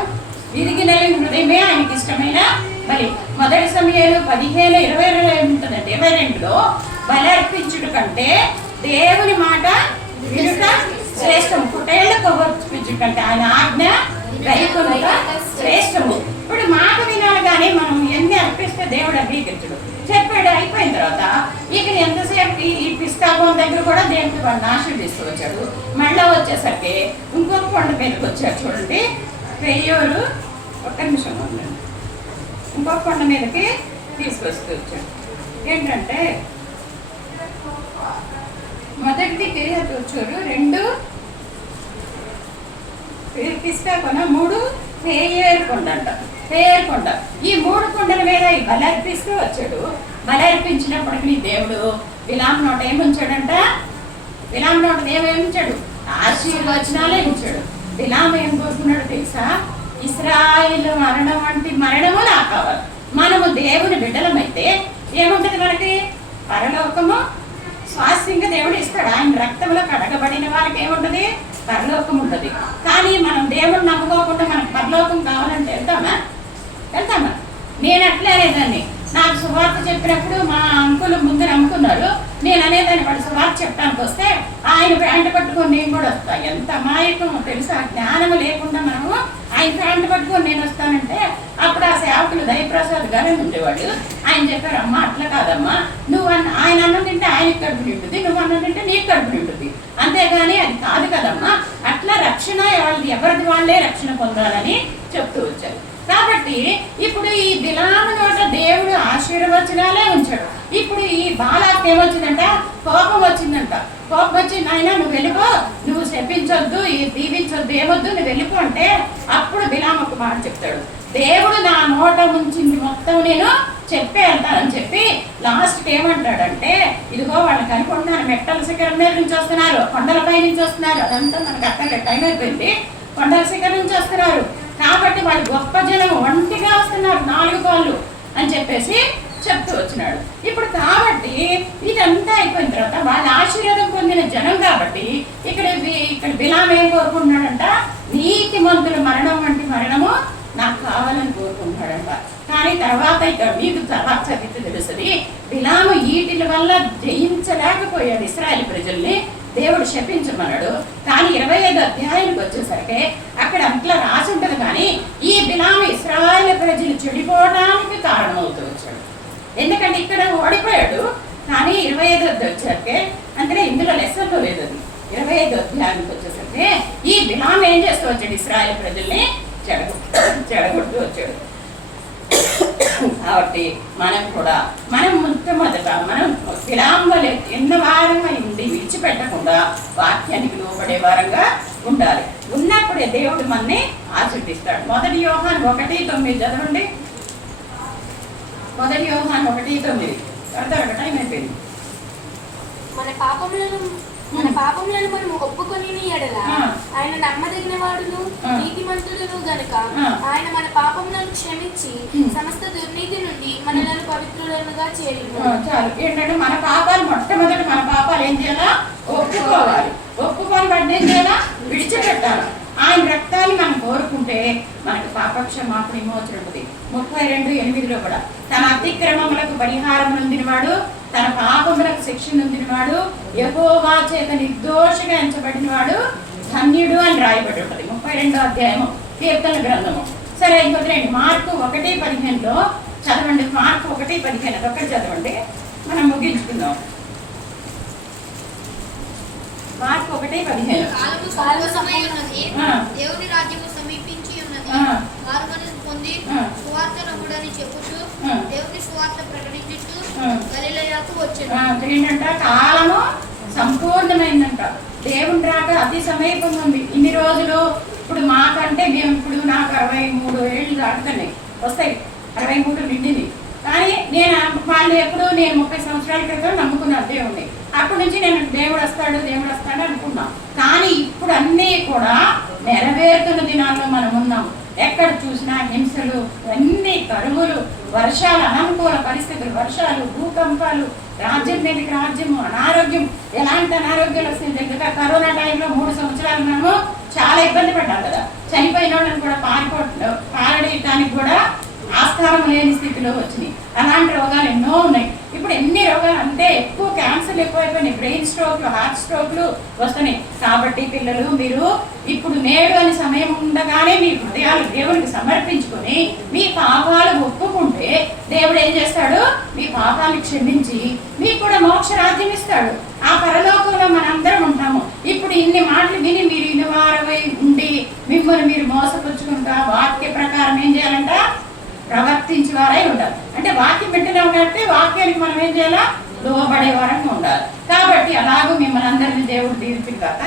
విరిగిన హృదయమే ఆయనకి ఇష్టమైన బలి. మొదటి సమయాలు 15:22 ఉంటుందండి. 22లో బలి అర్పించుట కంటే దేవుని మాట వినుట శ్రేష్టము, పుట్టేళ్ళు కొవ్వొప్పించుట కంటే ఆయన ఆజ్ఞ గైకొనుట శ్రేష్టము. ఇప్పుడు మాట వినాలి కానీ మనం ఎన్ని అర్పిస్తే దేవుడు అంగీకరించడు. చెప్పాడు, అయిపోయిన తర్వాత ఇక ఎంతసేపు ఈ పిస్తాగోన్ దగ్గర కూడా దేవుడికి వాళ్ళని ఆశీర్వదిస్తూ వచ్చాడు. మళ్ళీ వచ్చేసరికి ఇంకొక కొండ మీదకి వచ్చారు. చూడండి, పెయ్యోరు ఒక్క నిమిషం ఉండండి, ఇంకొక కొండ మీదకి తీసుకొస్తూ వచ్చాడు. ఏంటంటే మొదటిది కిరియతు వచ్చారు, 2 పిస్కాకొన, 3 పేయేరు కొండ అంట. పేయేరు కొండ, ఈ 3 కొండల మీద ఈ బలి అర్పిస్తూ వచ్చాడు. బలి అర్పించినప్పటికీ దేవుడు బిలాము నోట ఏముంచాడంట, బిలాము నోట ఏముంచాడు, ఆశీర్వచనాలే ఉంచాడు. బిలాము ఏం కోరుకున్నాడు తెలుసా, ఇశ్రాయేలు మరణం వంటి మరణము నాకు కావాలి. మనము దేవుని బిడ్డలమైతే ఏముంటది మనకి, పరలోకము స్వాస్థ్యంగా దేవుడు ఇస్తాడు. ఆయన రక్తంలో కడగబడిన వారికి ఏముంటది, పరలోకం ఉంటుంది. కానీ మనం దేవుడిని నమ్ముకోకుండా మనకు పరలోకం కావాలంటే వెళ్తామా? నేను అట్లే అనేదాన్ని. నాకు సువార్త చెప్పినప్పుడు మా అంకులు ముందు నమ్ముకున్నారు. నేను అనేదాన్ని, వాడు సువార్త చెప్పడానికి వస్తే ఆయన ప్యాంటు పట్టుకొని నేను కూడా వస్తాను. ఎంత అమాయకం తెలుసా, జ్ఞానము లేకుండా మనము ఆయన ప్యాంటు పట్టుకొని నేను వస్తానంటే అప్పుడు ఆ సేవకులు దయప్రసాద్ గారే ఉండేవాడు. ఆయన చెప్పారు, అమ్మ అట్లా కాదమ్మా, నువ్వు ఆయన అన్నం తింటే ఆయనకి కడుపు నింటుంది, నువ్వు అన్నం తింటే నీకు కడుపు నింటుంది, అంతేగాని అది కాదు కదమ్మా. అట్లా రక్షణ వాళ్ళది ఎవరిది వాళ్ళే రక్షణ పొందాలని చెప్తూ వచ్చారు. కాబట్టి ఇప్పుడు ఈ బిలాము నోట దేవుడు ఆశీర్వచనాలే ఉంచాడు. ఇప్పుడు ఈ బాలాకి ఏమొచ్చిందంట? కోపం వచ్చిందంట. కోపం వచ్చి నాయన నువ్వు వెళ్ళిపో, నువ్వు శపించొద్దు, దీవించొద్దు, ఏమొద్దు, నువ్వు వెళ్ళిపో అంటే అప్పుడు బిలాము ఒక మాట చెప్తాడు, దేవుడు నా నోట ఉంచింది మొత్తం నేను చెప్పే వెళ్తానని చెప్పి లాస్ట్కి ఏమంటాడంటే, ఇదిగో వాళ్ళని కనుకుంటున్నాను, మెట్టల శిఖరం మీద నుంచి వస్తున్నారు, కొండలపై నుంచి వస్తున్నారు, అదంతా మనకు అక్కడ టైం అయిపోయింది, కొండల శిఖరం నుంచి వస్తున్నారు కాబట్టి వాళ్ళు గొప్ప జనం ఒంటిగా వస్తున్నారు 4 కాళ్ళు అని చెప్పేసి చెప్తూ వచ్చినాడు. ఇప్పుడు కాబట్టి ఇదంతా అయిపోయిన తర్వాత వాళ్ళ ఆశీర్వాదం పొందిన జనం కాబట్టి ఇక్కడ బిలాము ఏం కోరుకుంటున్నాడంట? నీతిమంతుల మరణం వంటి మరణము నాకు కావాలని కోరుకుంటున్నాడంట. కానీ తర్వాత ఇక్కడ మీకు తర్వాత చదివితే తెలుస్తుంది, బిలాము వీటిల వల్ల జయించలేకపోయాడు ఇశ్రాయేలు ప్రజల్ని, దేవుడు శపించమన్నాడు. కానీ 25వ అధ్యాయానికి వచ్చేసరికి అక్కడ అంతలా రాసి ఉంటుంది, కానీ ఈ బిలాము ఇశ్రాయేలు ప్రజలు చెడిపోవడానికి కారణమవుతూ వచ్చాడు. ఎందుకంటే ఇక్కడ ఓడిపోయాడు, కానీ 25వ వచ్చేసరికి అంటే ఇందులో లెసన్లో లేదు, అది 25వ అధ్యాయానికి వచ్చేసరికి ఈ బిలాము ఏం చేస్తూ వచ్చాడు? ఇశ్రాయేలు ప్రజల్ని చెడగొడుతూ వచ్చాడు. కాబట్టి మనం మొట్టమొదట మనం విరామలే ఎన్న వారమై ఉండి విడిచిపెట్టకుండా వాక్యానికి లోబడే వారంగా ఉండాలి. ఉన్నప్పుడే దేవుడు మనని ఆశీర్వదిస్తాడు. 1 యోహాను 1:9 చదవండి. 1 యోహాను 1:9 త్వరగా టైం అయిపోయింది. మన పాపములను మనం ఒప్పుకొని ఎడల ఆయన నమ్మదగిన వాడును నీతిమంతుడును గనుక ఆయన మన పాపములను క్షమించి సమస్త దుర్నీతి నుండి మనలను పవిత్రులుగా చేయును. చాలు. ఏంటంటే మన పాపాలు మొట్టమొదటి మన పాపాలు ఏం చేయాలా? ఒప్పుకోవాలి. ఒప్పుకొని వాటిని ఏం చేయాలా? విడిచిపెట్టాలి. ఆయన రక్తాన్ని మనం కోరుకుంటే మనకు పాపక్షమాపణ విమోచన ఉంటుంది. 32:8 కూడా తన అతిక్రమములకు పరిహారం నొందినవాడు, తన పాపములకు శిక్ష నొందినవాడు, యెహోవా చేత నిర్దోషిగా ఎంచబడినవాడు ధన్యుడు అని రాయబడి ఉంటుంది 32వ అధ్యాయము కీర్తన గ్రంథము. సరే ఇంకొకటి మార్కు 1:15 చదవండి. మార్కు 1:15 అదొక్కటి చదవండి, మనం ముగించుకుందాం. మార్కు 1:15 దేవుని రాజ్యము సమీపించి ఉన్నది, మారుమనసు పొంది సువార్త నమ్ముడని చెప్పుచు దేవుని సువార్త ప్రకటించుచు గలిలయకు వచ్చెను. ఏంటంట? కాలము సంపూర్ణమైందంట. దేవుని రాక అతి సమీపంగా ఉంది. ఇన్ని రోజులు ఇప్పుడు మాకంటే మేము ఇప్పుడు నాకు 63 ఏళ్ళు దాటుతున్నాయి, వస్తాయి 63 నిండింది. కానీ వాళ్ళు ఎప్పుడు నేను 30 సంవత్సరాల క్రితం నమ్ముకున్నాను దేవుణ్ణి. అప్పటి నుంచి నేను దేవుడు వస్తాడు అనుకున్నాం. కానీ ఇప్పుడు అన్నీ కూడా నెరవేరుతున్న దినాల్లో మనం ఉన్నాం. ఎక్కడ చూసినా హింసలు, అన్ని కరువులు, వర్షాలు, అననుకూల పరిస్థితులు, వర్షాలు, భూకంపాలు, రాజ్యం మీదకి రాజ్యము, అనారోగ్యం. ఎలాంటి అనారోగ్యాలు వస్తుంది తెలుసా? కరోనా టైంలో 3 సంవత్సరాలు మనము చాలా ఇబ్బంది పడ్డాం కదా. చనిపోయిన వాళ్ళని కూడా పారడేయటానికి కూడా ఆస్కారం లేని స్థితిలో వచ్చినాయి. అలాంటి రోగాలు ఎన్నో ఉన్నాయి. ఇప్పుడు ఎన్ని రోగాలు అంటే ఎక్కువ క్యాన్సర్లు ఎక్కువైపోయినాయి, బ్రెయిన్ స్ట్రోక్లు, హార్ట్ స్ట్రోక్లు వస్తున్నాయి. కాబట్టి పిల్లలు మీరు ఇప్పుడు నేడు అని సమయం ఉండగానే మీ హృదయాలు దేవునికి సమర్పించుకొని మీ పాపాలు ఒప్పుకుంటే దేవుడు ఏం చేస్తాడు? మీ పాపాలను క్షమించి మీకు కూడా మోక్ష రాజ్యం ఇస్తాడు. ఆ పరలోకంలో మనందరం ఉంటాము. ఇప్పుడు ఇన్ని మాటలు విని మీరు ఇనువారమై ఉండి మిమ్మల్ని మీరు మోసపుచ్చుకుంటా వాక్య ప్రకారం ఏం చేయాలంట? ప్రవర్తించేవారై ఉండాలి. అంటే వాక్యం పెట్టిన ఉంటే వాక్యానికి మనం ఏం చేయాలా? లోబడే వారంగా ఉండాలి. కాబట్టి అలాగూ మిమ్మల్ని అందరినీ దేవుడు దీవించిన కాక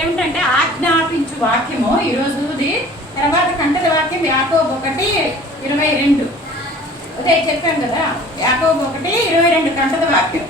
ఏమిటంటే ఆజ్ఞాపించు వాక్యము ఈరోజుది. తర్వాత కంటల వాక్యం యాకోబు 1:22 అదే చెప్పాను కదా, యాకోబు 1:22 కంటల వాక్యం.